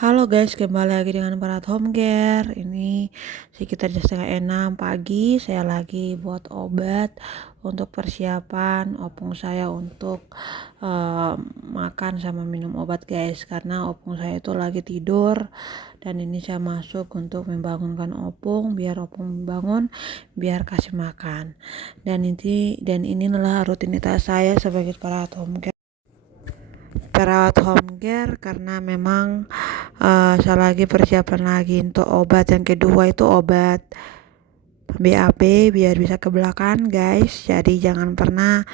Halo guys, kembali lagi dengan Barat Home Care. Ini sekitar jam setengah 6 pagi. Saya lagi buat obat untuk persiapan opung saya untuk makan sama minum obat guys. Karena opung saya itu lagi tidur dan ini saya masuk untuk membangunkan opung biar opung bangun, biar kasih makan. Dan ini adalah rutinitas saya sebagai perawat home care karena memang saya lagi persiapan lagi untuk obat yang kedua, itu obat BAB biar bisa ke belakang guys. Jadi jangan pernah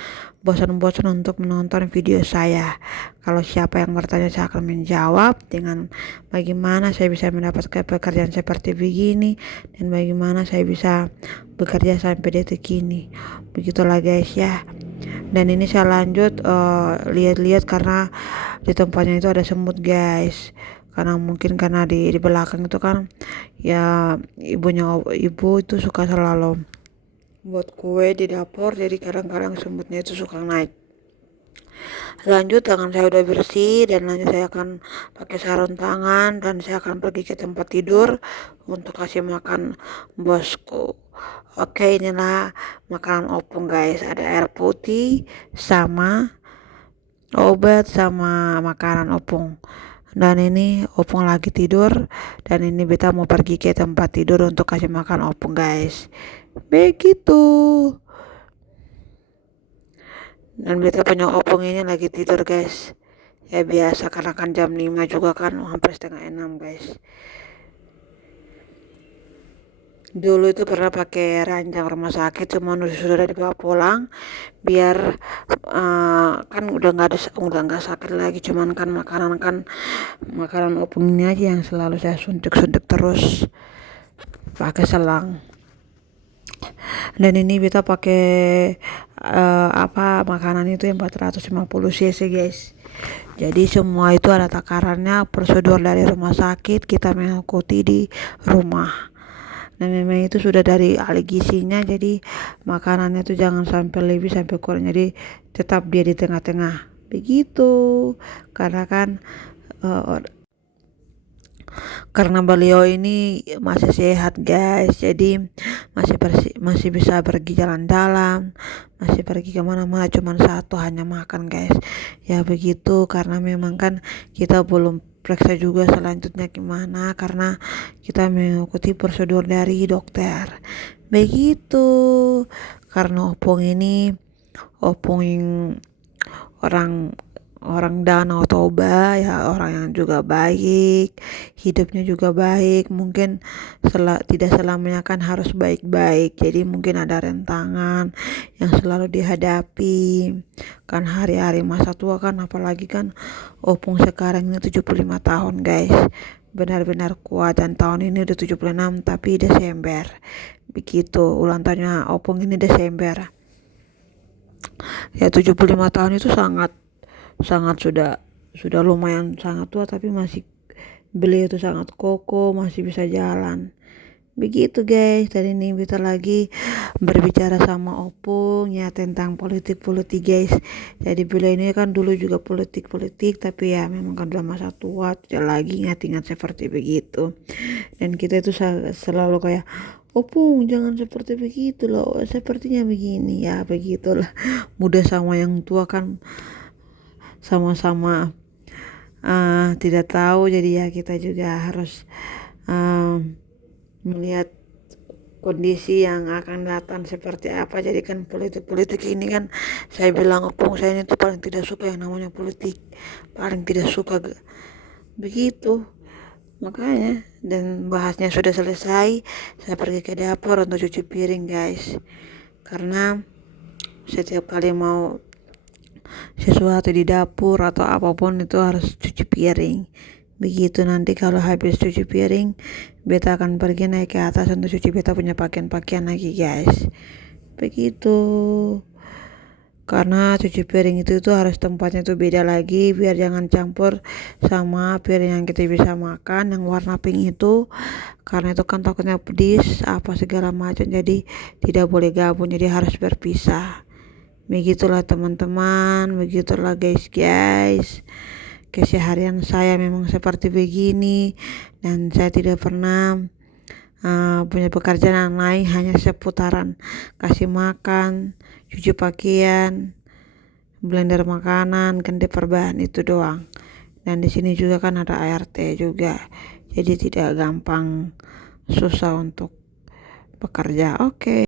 bosan-bosan untuk menonton video saya. Kalau siapa yang bertanya saya akan menjawab dengan bagaimana saya bisa mendapatkan pekerjaan seperti begini dan bagaimana saya bisa bekerja sampai detik ini. Begitulah guys ya. Dan ini saya lanjut lihat-lihat karena di tempatnya itu ada semut guys. Karena mungkin karena di belakang itu kan ya ibu itu suka selalu buat kue di dapur, jadi kadang-kadang semutnya itu suka naik. Lanjut, tangan saya udah bersih dan lanjut saya akan pakai sarung tangan dan saya akan pergi ke tempat tidur untuk kasih makan bosku. Oke, inilah makanan opung guys. Ada air putih sama obat sama makanan opung. Dan ini opung lagi tidur dan ini beta mau pergi ke tempat tidur untuk kasih makan opung guys. Begitu. Dan beta punya opung ini lagi tidur guys. Ya biasa karena kan jam 5 juga kan, hampir setengah 6 guys. Dulu itu pernah pakai ranjang rumah sakit, cuma sudah dibawa pulang biar kan udah nggak sakit lagi, cuman kan makanan opung ini aja yang selalu saya suntik terus pakai selang. Dan ini kita pakai makanan itu yang 450 cc guys. Jadi semua itu ada takarannya, prosedur dari rumah sakit kita mengikuti di rumah. Dan memang itu sudah dari ahli gizinya, jadi makanannya itu jangan sampai lebih sampai kurang, jadi tetap dia di tengah-tengah begitu. Karena beliau ini masih sehat guys, jadi masih bisa pergi jalan-jalan, masih pergi kemana-mana, cuman satu hanya makan guys. Ya begitu, karena memang kan kita belum periksa juga selanjutnya gimana karena kita mengikuti prosedur dari dokter begitu. Karena opung orang orang Danau Toba ya, orang yang juga baik, hidupnya juga baik. Mungkin tidak selamanya kan harus baik-baik, jadi mungkin ada rentangan yang selalu dihadapi kan hari-hari masa tua kan. Apalagi kan opung sekarang ini 75 tahun guys, benar-benar kuat. Dan tahun ini udah 76 tapi Desember begitu, ulang tahunnya opung ini Desember ya. 75 tahun itu sangat sangat sudah lumayan sangat tua, tapi beliau itu sangat kokoh, masih bisa jalan begitu guys. Tadi ini kita lagi berbicara sama opung ya tentang politik guys. Jadi beliau ini kan dulu juga politik, tapi ya memang kan udah masa tua, tidak lagi ingat-ingat seperti begitu. Dan kita itu selalu kayak, opung jangan seperti begitu loh, sepertinya begini ya begitulah. Muda sama yang tua kan sama-sama tidak tahu, jadi ya kita juga harus melihat kondisi yang akan datang seperti apa. Jadi kan politik ini kan, saya bilang opung saya ini tuh paling tidak suka yang namanya politik, paling tidak suka begitu. Makanya, dan bahasnya sudah selesai, saya pergi ke dapur untuk cuci piring guys, karena setiap kali mau sesuatu di dapur atau apapun itu harus cuci piring begitu. Nanti kalau habis cuci piring beta akan pergi naik ke atas untuk cuci beta punya pakaian lagi guys begitu. Karena cuci piring itu harus tempatnya itu beda lagi biar jangan campur sama piring yang kita bisa makan yang warna pink itu, karena itu kan takutnya pedis apa segala macam, jadi tidak boleh gabung, jadi harus berpisah. Begitulah teman-teman, begitulah guys. keseharian saya memang seperti begini, dan saya tidak pernah punya pekerjaan lain, hanya seputaran kasih makan, cuci pakaian, blender makanan, ganti perban, itu doang. Dan di sini juga kan ada ART juga, jadi tidak gampang susah untuk bekerja. Oke.